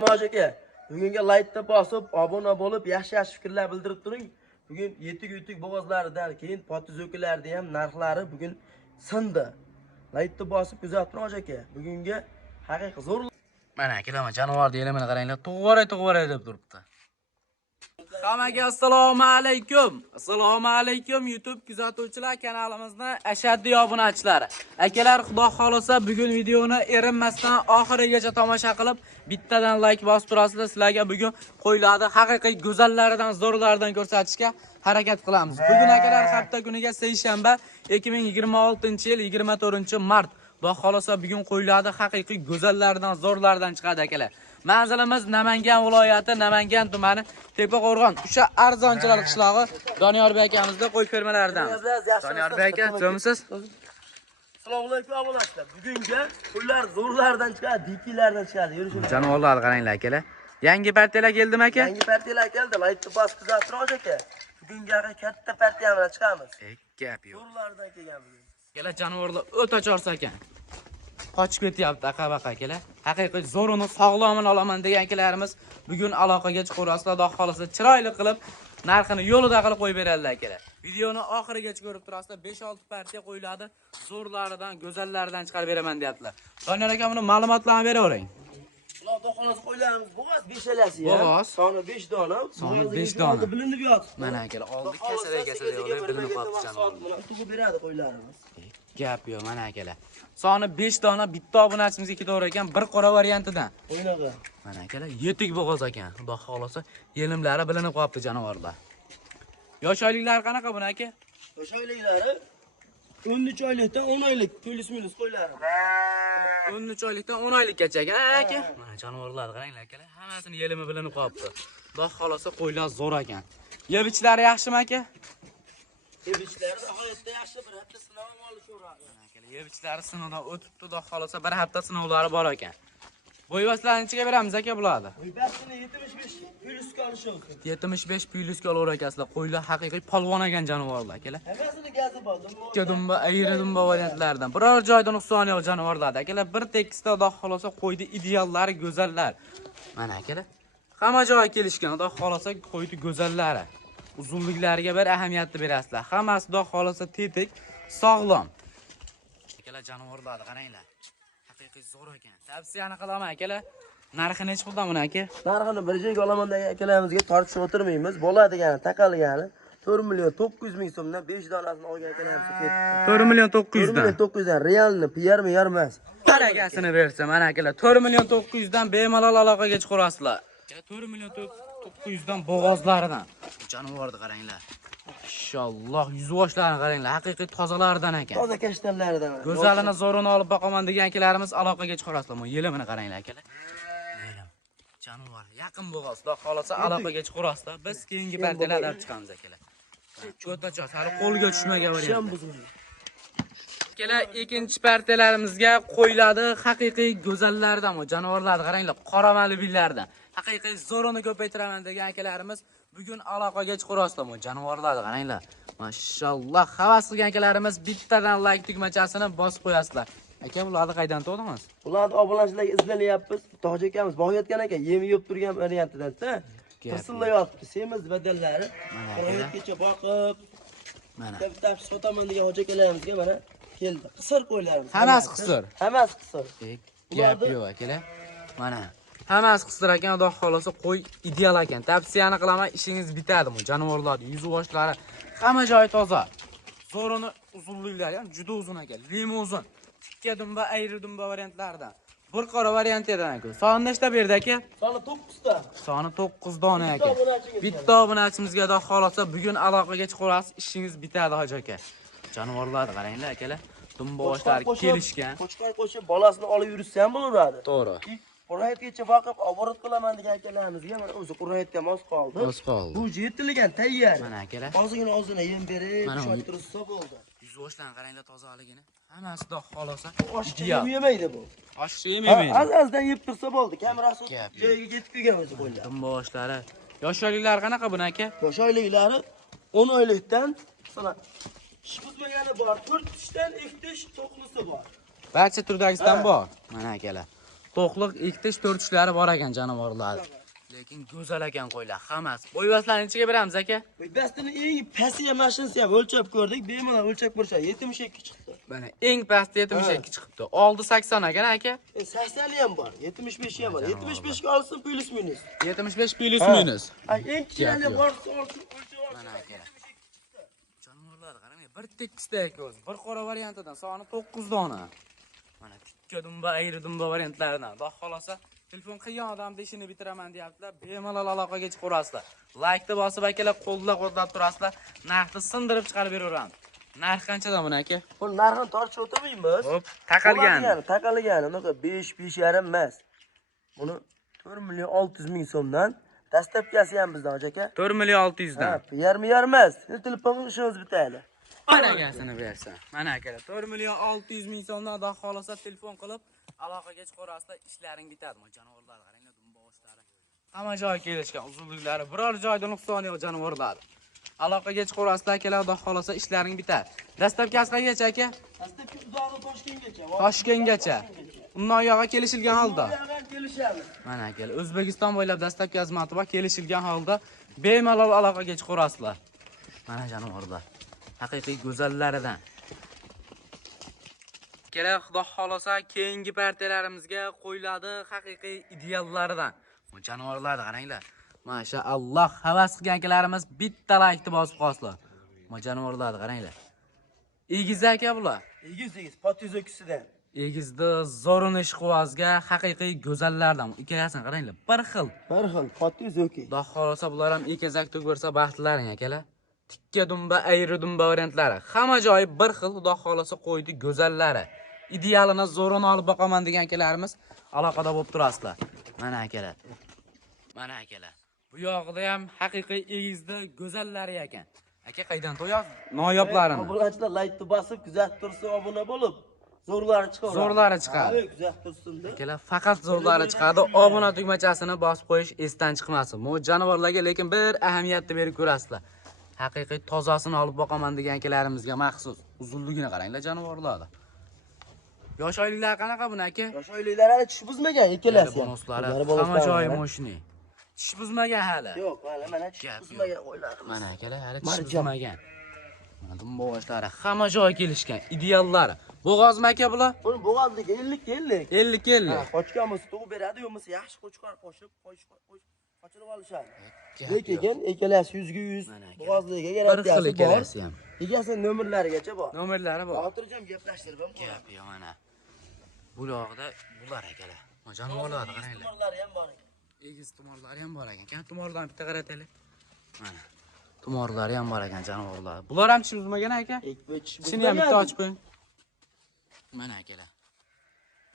Tomosh aka, bugunga like bosib, obuna bo'lib, yaxshi fikrlar bildirib turing. Bugun yetik bo'g'ozlaridan keyin potizoklarning ham narxlari bugun sindi. Like bosib kuzatib Tomosh aka. Bugunga haqiqiy zo'r. Mana kelama jonivor deyilmini qaranglar, tug'voray deb turibdi. Hammaga assalomu alaykum. Assalomu alaykum YouTube kuzatuvchilar, kanalimizning ashaddiy obunachilari. Akalar, xudo xolasa bugun videoni erinmasdan oxirigacha tomosha qilib, bittadan like bosib turasizlar. Sizlarga bugun qo'yiladi haqiqiy go'zallaridan, zo'rlaridan ko'rsatishga harakat qilamiz. Bugun akalar hafta kuniga seshanba 2026-yil 24-mart. Xudo xolasa bugun qo'yiladi haqiqiy go'zallaridan, zo'rlaridan chiqadi akalar. Manzilimiz Namangan viloyati, Namangan tumani, Tepaqo'rg'on. O'sha arzonchilar qishlog'i Doniyorbek akamizda qo'y fermalaridan. Doniyorbek aka, kimsiz? Assalomu alaykum obunachilar. Bugunga qo'ylar zo'rlardan chiqadi, dikilardan chiqadi. Yurishim. Jonivorlarni qaranglar akalar. Yangi partiyalar keldimi aka? Yangi partiyalar keldi. Like bosib kuzatib Tomosh aka. Bugunga katta partiya bilan chiqamiz. Gap yo'q. Zo'rlardan kelgan bugun. Akalar, jonivorlar o'ta chorsa ekan. Qochib ketyapti aqa-baqa akalar. Haqiqiy zo'rini sog'lomini olaman degan akalarimiz bugun aloqaga chiqarasizlar. Xudo xolasa chiroyli qilib narxini yo'lida qilib qo'yib beradilar akalar. Videoni oxirigacha ko'rib turasizlar. 5-6 partiya qo'yiladi. Zo'rlaridan, go'zallaridan chiqarib beraman deyaptilar. Doniyor aka, buni ma'lumotlarni beravering. Xudo xolasa qo'ylarimiz bo'g'oz 5 alasi ya. Bo'g'oz. Soni 5 dona. Soni 5 dona. Bilinib yotibdi. Mana akalar, oldi kasada olib bilinib qolibdi janovorlar. Tug'ib beradi qo'ylarimiz. Gap yo'q, mana akalar. Soni 5 dona, bitta obunachimizga ketaverar ekan, bir qora variantidan. O'ynaga. Mana akalar, yetik bo'g'oz ekan. Xudo xolasa, yelimlari bilinib qolibdi janovorlar. Yosh oyliklari qanaqa buni aka? Yosh oyliklari 13 oylikdan 10 oylik plus-minus qo'ylari. 13 oylikdan 10 oylikkacha ekan aka. Mana janovorlarni qaranglar akalar, hammasini yelimi bilinib qolibdi. Xudo xolasa, qo'ylar zo'r ekan. Yebichlari yaxshimi aka? Yebichlari nihoyatda yaxshi, bir hafta sinov olishaveradi. Yebichlari sinovdan o'tibdi, xudo xolasa bir hafta sinovlari bor ekan. Bo'yvaslarni nechaga beramiz aka bularni? Bo'yvasini 75 plyusga olishadi. 75 plyusga olaver akasizlar. Qo'ylar haqiqiy polvon ekan jonivorlar akalar. Hammasini gazi bor. Dumba, ayri dumba variantlaridan. Biror joyda nuqsoni yo'q jonivorlarda. Akalar, bir tekisda xudo xolasa qo'ydi ideallari, go'zallar. Mana akalar. Hamma joyga kelishgan, xudo xolasa qo'ydi go'zallari. Uzunliklariga bir ahamiyatni berasizlar. Hammasi xudo xolasa tetik, sog'lom. Akalar, jonivorlarni qaranglar. Haqiqiy zo'r ekan. Tavsiyani qilaman akalar. Narxi necha puldan buni aka? Narxini bir joyga olaman degan akalarimizga tortishib o'tirmaymiz. Bo'ladigani, taqalgani 4 million 900 ming so'mdan 5 donasini olgan akalarimiz ketdi. 4 million 900 dan. 4 million 900 dan realni piyarmi yarmas. Qaragasini bersa, mana akalar 4 million 900 dan bemalol aloqaga chiqarasizlar. 4 million 900 dan bo'g'ozlaridan. Jonivorni qaranglar. Inshaalloh yuzvoshlarini qaranglar, haqiqiy tozalardan ekan. Toza kashtanlaridan. Go'zalini zo'rini olib boqaman degan akalarimiz aloqaga chiqarasizlar. Mana yelimini qaranglar akalar. Yelim. Jonivor, yaqin bo'g'oz, xudo xolasa aloqaga chiqarasizlar. Biz keyingi partiyalardan chiqamiz akalar. Cho'tacha, hali qo'lga tushmagan variant. Akalar, ikkinchi partiyalarimizga qo'yiladi haqiqiy go'zallardan, jonivorlarni qaranglar, qora malibiylardan. Haqiqiy zo'rini ko'paytiraman degan akalarimiz bugun aloqaga chiqarasizlar. Jonivorlarni qaranglar. Mashalloh, havas qilgan akalarimiz bittadan like tugmachasini bosib qo'yasizlar. Aka, bularni qaydan to'dingiz? Bularni obunachilarga izlanyapmiz. To'j akamiz bog'ayotgan ekan, yem yeb turgan variantidan-da. Tirsillayapti, semiz badallari. Qo'yatgacha boqib, mana bittasi sotaman degan hoji akalarimizga mana keldi. Qisir qo'ylarimiz. Hammasi qisir. Hammasi qisir. Gap yo'q akalar. Mana hammasi qisir ekan, xudo xolasa qo'y ideal ekan. Tavsiyani qilaman, ishingiz bitadi. Jonivorlarning yuzvoshlari hamma joyi toza. Zo'rini uzunliklari ham juda uzun ekan. Limuzin, tikka dumba, ayri dumba variantlaridan. Bir qora variantidan ekan. Soni nechta berdi aka? Soni 9 ta. Soni 9 dona ekan. Bitta obunachimizga xudo xolasa bugun aloqaga chiqarasiz, ishingiz bitadi hoji aka. Jonivorlarni qaranglar akalar. Dumba boshlari kelishgan. Qo'chqor qo'shib bolasini olib yursa ham bo'laveradi. To'g'ri. Qur'ayetgacha boqib oborot qilaman degan akalarimizga mana o'zi Qur'ayetga mos qoldi. Mos qoldi. Bu yetilgan tayyor. Mana akalar. Hozirgina o'zini yem berib, tushib tursa bo'ldi. Yuzvoshlarni qaranglar tozaligini. Hammasi xudo xolasa oshcha yem yemaydi bu. Oshcha yem yemaydi. Az-azdan yeb tursa bo'ldi. Kamerasi joyiga yetib kelgan o'zi qo'ylar. Dumba boshlari. Yosh oyliklari qanaqa buni aka? Yosh oyliklari 10 oylikdan mana shibutmagani bor, 4 tishdan 2 tish to'qlisi bor. Barcha turdagisidan bor. Mana akalar. to'qliq, ikkitish, to'rtishlari bor ekan jonivorlar. Lekin go'zal ekan qo'ylar, hammasi. Bo'yvaslarning ichiga beramiz aka. Dastini eng pasti ham mashinasi ham o'lchab ko'rdik. Bemalol o'lchab ko'rishadi. 72 chiqdi. Mana eng pasti 72 chiqibdi. Oldi 80 ekan aka. 80 ham bor, 75 ham bor. 75 ga olsin plus minus. 75 plus minus. Eng kichiklarni borsa olsin. Mana aka. Jonivorlar qarang, bir tekisda aka o'zi. Bir qora variantidan soni 9 dona. Mana tikka dumba, ayri dumba variantlaridan. Xudo xolosa telefon qilgan odamni ishini bitiraman deyaptilar. Bemalol aloqaga chiqaverasizlar. Like-ni bosib akalar qo'llab turasizlar. Narxni sindirib chiqarib beraveramiz. Narx qanchadan buni aka? Bu narxini tortishib o'tirmaymiz. Hop, taqalgan. Unaqa 5.5 emas. Buni 4 million 600 ming so'mdan dastlabkasi ham bizdan aka. 4 million 600 dan. Yarmi emas. Telefonga ishimiz bitadi. Mana agasini bersa. Mana akalar 4 million 600 ming so'mdan xudo xolosa telefon qilib aloqaga chiqarasizlar, ishlaring bitadi. Mana jonivorlar qaranglar, dumba boshlari. Hamma joy kelishgan, uzunliklari biror joyda nuqsoni yo'q jonivorlar. Aloqaga chiqarasizlar akalar, xudo xolosa ishlaring bitadi. Dastlabkasi qayergacha aka? Dastlabki uzoqda Toshkentgacha. Toshkentgacha. Undan yo'g'a kelishilgan holda. Kelishamiz. Mana akalar, O'zbekiston bo'ylab dastlabki xizmati bor, kelishilgan holda bemalol aloqaga chiqarasizlar. Mana jonivorlar. Haqiqiy go'zallaridan. Kerak xudo xolosa keyingi partiyalarimizga qo'yiladi haqiqiy ideallaridan. Bu jonivorlarni qaranglar. Mashaalloh, havas qilgan akalarimiz bitta like bosib qo'yasizlar. Bu jonivorlarni qaranglar. Egiz aka bular. Egiz, potiz o'kisidan. Egizda zo'rinish quvozga haqiqiy go'zallardan. Ikkalasini qaranglar, bir xil. Potiz o'ki. Xudo xolosa bular ham ekazak tug'ursa baxtlaring akalar. Tikka dumba, ayri dumba variantlari. Hamma joyi bir xil, xudo xolosa qo'ydi go'zallari. Idealini zo'rini olib boqaman degan akalarimiz aloqada bo'lib turasizlar. Mana akalar. Mana akalar. Bu yog'ida ham haqiqiy egizda go'zallari ekan. Aka qaydan to'yaz? Noyoblarini. Obunachilar like-ni bosib, kuzatib tursa obuna bo'lib, zo'rlari chiqadi. Zo'rlari chiqadi. Kuzatib tursin-da. Akalar faqat zo'rlari chiqadi. Obuna tugmachasini bosib qo'yish esdan chiqmasin. Bu jonivorlarga lekin bir ahamiyatni berib ko'rasizlar. Haqiqiy tozasini olib boqaman degan akalarimizga maxsus. Uzunligini qaranglar jonivorlarni. Yosh oyliklar qanaqa buni aka? Yosh oyliklar hali tish buzmagan ikkalasi. Bonuslari hamma joyi moshini. Tish buzmagan hali. Yo'q, mana tish buzmagan qo'ylar. Mana akalar hali tish buzmagan. Mana dumba boshlari hamma joyi kelishgan. Ideallari. Bo'g'ozmi aka bular? Buni bo'g'ozdagi 50. 50. Qochgan bo'lsa tug'ib beradi, yo'qsa yaxshi qo'chqor qo'shib, qochirib olishadi. Lekin ikkalasi 100 ga 100 bo'g'ozligiga garantiyasi bor. Egasi nomerlarigacha bor. Nomerlari bor. Xotirjam gaplashtirib ham. Gap yo'q mana. Buloqda bular akalar. Mana jonivorlarni qaranglar. Tumonlari ham bor ekan. Egiz tumorlari ham bor ekan. Kan tumorlarni bitta qarataylik. Mana. Tumorlari ham bor ekan jonivorlar. Bular ham tish buzmagan aka? Tishini ham bitta ochib qo'ying. Mana akalar.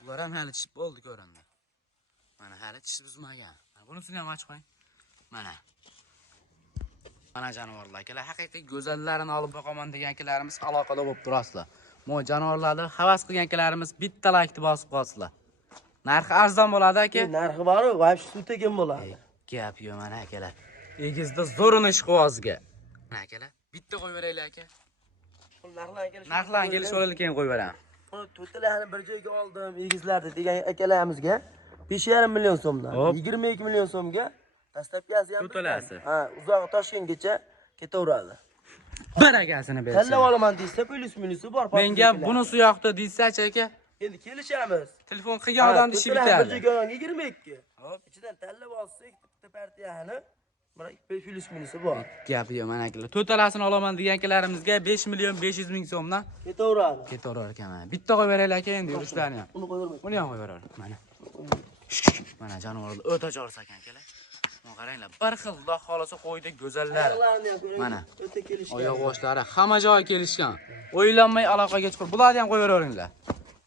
Bular ham hali tish bo'ldi ko'rindi. Mana hali tish buzmagan. Bunisini ham ochib qo'ying. Mana. Mana jonivorlar akalar, haqiqiy go'zallarini olib boqaman degan akalarimiz aloqada bo'lib turasizlar. Mo jonivorlarni havas qilgan akalarimiz bitta like bosib qo'yasizlar. Narxi arzon bo'ladi aka. Narxi bor-ku, vobshe suv tekin bo'ladi. Gap yo'q mana akalar. Egizda zo'rinish quvozga. Mana akalar, bitta qo'yib beraylik aka. Narxlarni kelish o'rnida keyin qo'yib beraman. Buni to'rtalarini bir joyga oldim, egizlarni degan akalarimizga 5,5 million so'mdan, 22 million so'mga dastlabkasi ham to'talasi. Uzoq Toshkentgacha ketaveradi. Bir agasini bersin. Tanlab olaman deysa, plus minusi bor. Menga bunisi yoqdi deysa-chi aka. Endi kelishamiz. Telefon qilgan odam ishi bitadi. Bir joyga 22. Hop, ichidan tanlab olsak, bitta partiyani mana 2 plus minusi bor. Gap yo'q mana akalar. To'talasini olaman degan akalarimizga 5 million 500 ming so'mdan ketaveradi. Ketaverar ekan mana. Bitta qo'yib beraylik aka endi yurishlarni ham. Uni qo'yvermayman. Buni ham qo'yib beraver. Mana. Mana jonivorlar o'ta jorsa ekan akalar. Mana qaranglar, bir xil xudo xolasa qo'ydi go'zallari. Mana. O'ta kelishgan. Oyoq boshlari hamma joyi kelishgan. O'ylanmay aloqaga chiqib, bularni ham qo'yib beraveringlar.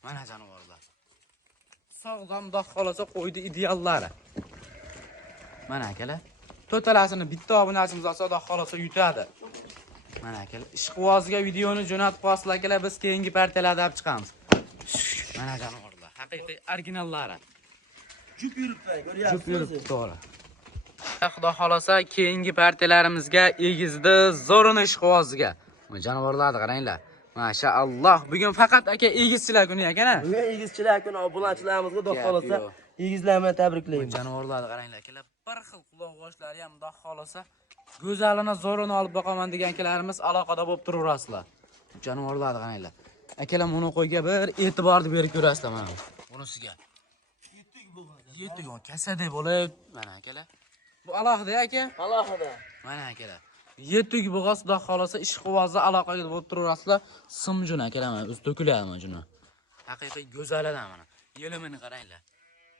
Mana jonivorlar. Sog'lom xudo xolasa qo'ydi ideallari. Mana akalar. To'talasini bitta obunachimiz olsa xudo xolasa yutadi. Mana akalar, ishqivoziga videoni jo'natib qo'yasizlar akalar, biz keyingi partiyalarda olib chiqamiz. Mana jonivorlar, haqiqiy originallari. Jup yuribdi, ko'ryapsiz. Jup yuribdi, to'g'ri. Xudo xolasa keyingi partiyalarimizga egizdi zo'rini ishqivoziga. Mana jonivorlarni qaranglar. Mashaalloh. Bugun faqat aka egizchilar kuni ekan-a? Bugun egizchilar kuni obunachilarimizga Xudo xolasa egizlar bilan tabriklaymiz. Jonivorlarni qaranglar akalar. Bir xil quloq g'oshlari ham Xudo xolasa go'zalini zo'rini olib boqaman deganlarimiz aloqada bo'lib turaverasizlar. Jonivorlarni qaranglar. Akalar buni qo'yga bir e'tiborni berib ko'rasizlar mana. Bunisiga. Yetti yon kasada bo'lib mana akalar. Bu alohida aka? Alohida. Mana akalar. Yetti bo'g'az Xudo xolasa ish quvozda aloqaga bo'lib turaverasizlar. Simjun akalar mana o'zi to'kiladimi juni. Haqiqiy go'zaladan mana. Yelimini qaranglar.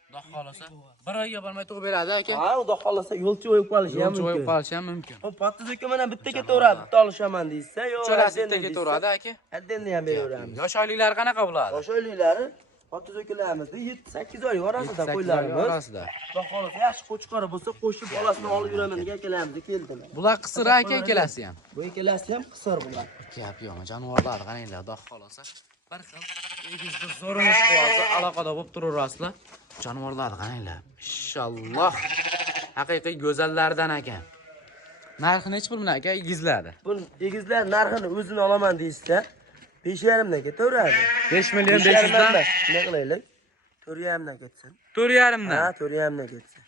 Xudo xolasa bir oyga bormay tug'ib beradi aka. Ha, Xudo xolasa yo'lchi o'yib qolishi ham Yo'lchi mumkin. o'yib qolishi ham mumkin. Hop, Pattiz aka mana bitta ketaveradi, bitta olishaman deysa, yo'q, Uchalasi bitta ketaveradi aka. Addenda ham beraveramiz. Yosh oyliklari qanaqa bo'ladi? Yosh oyliklari Pattiz akalarimizni 7-8 oy orasida qo'ylarimiz. orasida. Xudo xolasa yaxshi qo'chqori bo'lsa, qo'shib bolasini olib yuraman degan akalarimiz keldilar. Bular qisir aka ikkalasi ham. Bu ikkalasi ham qisir bular. Gap yo'q, jonivorlar qaranglar, Xudo xolasa bir xil egizdir zo'rinish quvozda aloqada bo'lib turaverasizlar. Jonivorlarni qaranglar. Inshaalloh haqiqiy go'zallardan ekan. Narxi nechi pul buni aka egizlardi? Bu egizlar narxini o'zini olaman deysa, 5,5 dan ketaveradi. 5 million 500 dan. Nima qilaylik? 4,5 dan ketsin. 4,5 dan. Ha, 4,5 dan ketsin.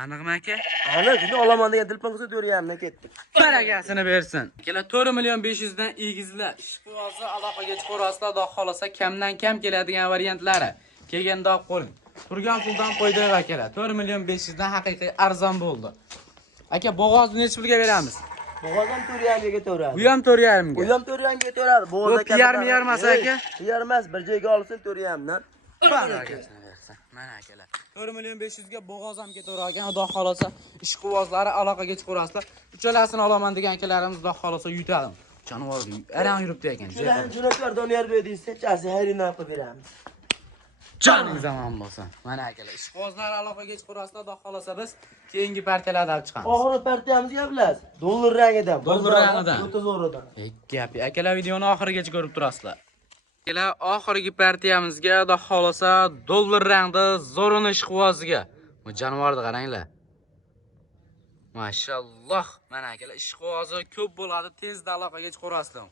Aniqmi aka? Aniq, shuni olaman degan dilpon qilsa 4,5 dan ketdi. Baragasini bersin. Kelar 4 million 500 dan egizlar. Ishqivozi aloqaga chiqarasizlar, Xudo xolasa kamdan kam keladigan variantlari. Kelganda olib qo'ying. Turgan puldan qo'ydik akalar. 4 million 500 dan haqiqiy arzon bo'ldi. Aka, bo'g'ozni necha pulga beramiz? Bo'g'oz ham 4,5 ga ketaveradi. Bu ham 4,5 Bu ga. ham 4,5 ga ketaveradi. Bo'g'oz aka. Yarm emas aka. Yarm emas, bir joyga olsin 4,5 dan. Baragasini bersin. Mana akalar. 4 million 500 ga bo'g'oz ham ketaverar ekan, Xudo xolasa ishqivozlari aloqaga chiqarasizlar. Uchalasini olaman degan akalarimiz Xudo xolasa yutadi. Jonivor arang yuribdi ekan. Jo'natlar Doniyor Bey deysa, chasi hayridan qilib beramiz. Joning zamon bo'lsa. Mana akalar, ishqivozlar aloqaga chiqarasizlar, Xudo xolasa biz keyingi partiyalarda olib chiqamiz. Oxirgi partiyamizga bilasiz. Dollar rangidan. Dollar rangidan. 30 yevrodan. Gap. Akalar videoni oxirigacha ko'rib turasizlar. Akalar, oxirgi partiyamizga Xudo xolasa dollar rangda zo'rini ishqivoziga. Bu jonivorni qaranglar. Mashalloh. Mana akalar, ishqivozi ko'p bo'ladi, tezda aloqaga chiqarasizlar.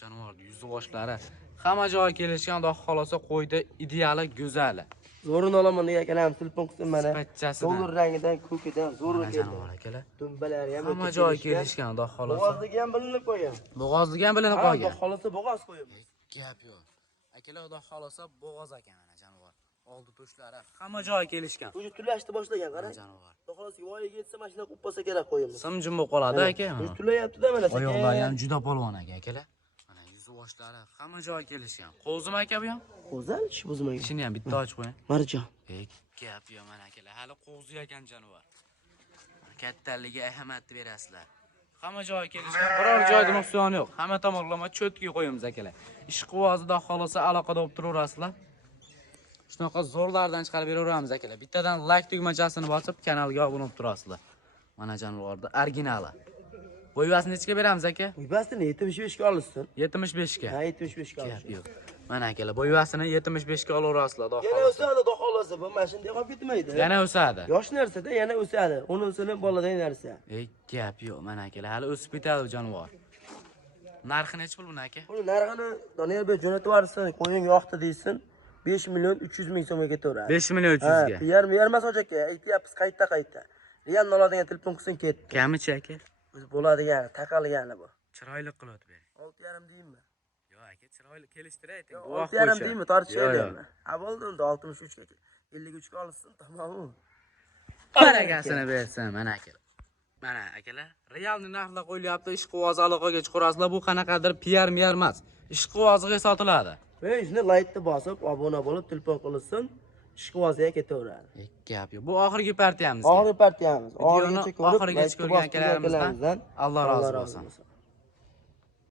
Jonivorning yuzi boshlari hamma joyga kelishgan, Xudo xolasa qo'ydi ideali, go'zali. Zo'rini olaman degan akalarimiz telefon qilsin mana. Spachchasidan. Dollar rangidan, ko'kidan zo'ri keldi. Jonivor akalar. Dumbalari ham Hamma joyga kelishgan, Xudo xolasa. Bo'g'ozligi ham bilinib qo'ygan. Bo'g'ozligi ham bilinib Xudo qolgan. xolasa bo'g'oz qo'yamiz. Gap yo'q. Akalar, Xudo xolasa bo'g'oz ekan mana jonivor. Oldi toshlari hamma joyga kelishgan. O'zi tulashni boshlagan, qarang. Jonivor. Xudo xolasa voyaga yetsa mashina qilib bo'lsa kerak qo'yamiz. Simjim bo'lib qoladi aka. O'zi tulayapti-da mana. Oyoqlari ham juda polvon aka, akalar. Mana yuzi boshlari hamma joyga kelishgan. Qo'zim aka bu ham? Qo'zal ish buzmagan. Ishini ham bitta ochib qo'ying. Marjon. Gap yo'q mana akalar. Hali qo'zi ekan jonivor. Kattaligi ahamiyatni berasizlar. Hamma joyga kelishgan, biror joyda nuqson yo'q. Hamma tomonlama cho'tki qo'yamiz akalar. Ishqivozida xolasa aloqada bo'lib turaverasizlar. Shunaqa zo'rlardan chiqarib beraveramiz akalar. Bittadan like tugmachasini bosib kanalga obuna bo'lib turasizlar. Mana jonivorda originali. Bo'yvasini nechaga beramiz aka? Bo'yvasini 75 ga olsin. 75 ga. Ha, 75 ga olsin. Yo'q. Mana akalar, bo'yvasini 75 ga olaverasizlar, xudo Yana xolasa. o'sadi, xudo xolasa, bu mashina qolib ketmaydi. Yana o'sadi. Yosh narsada yana o'sadi. Unisini boladan narsa. Gap yo'q, mana akalar, hali o'sib ketadi jonivor. Narxi necha pul buni aka? Buni narxini Doniyor Bey jo'natib yuborsin, qo'ying yoqdi deysin. 5 million 300 ming so'mga ketaveradi. 5 million 300 ga. Yarmas aka, aytyapmiz qayta. Real oladigan telefon qilsin ketdi. Kamichi aka? O'zi bo'ladigan, taqalgani bu. Chiroyli qilib o'tib bering. 6,5 deymi? Yo'q aka, chiroyli kelishtiray ayting. 6,5 deymi? Tortishmaydi. Ha bo'ldi unda 63 ga. 53 ga olsin, tamom. Baragasini bersin, mana akalar. Mana akalar, realni narxda qo'yilyapti, ishqivoz aloqaga chiqarasizlar. Bu qanaqadir PR emas. Ishqivozga sotiladi. Shuni like bosib, obuna bo'lib, telefon qilinsin. Ishqivoziga ketaveradi. Gap yo'q. Bu oxirgi partiyamiz. Oxirgi partiyamiz. Oxirigacha ko'rgan akalarimizdan Alloh rozi bo'lsin.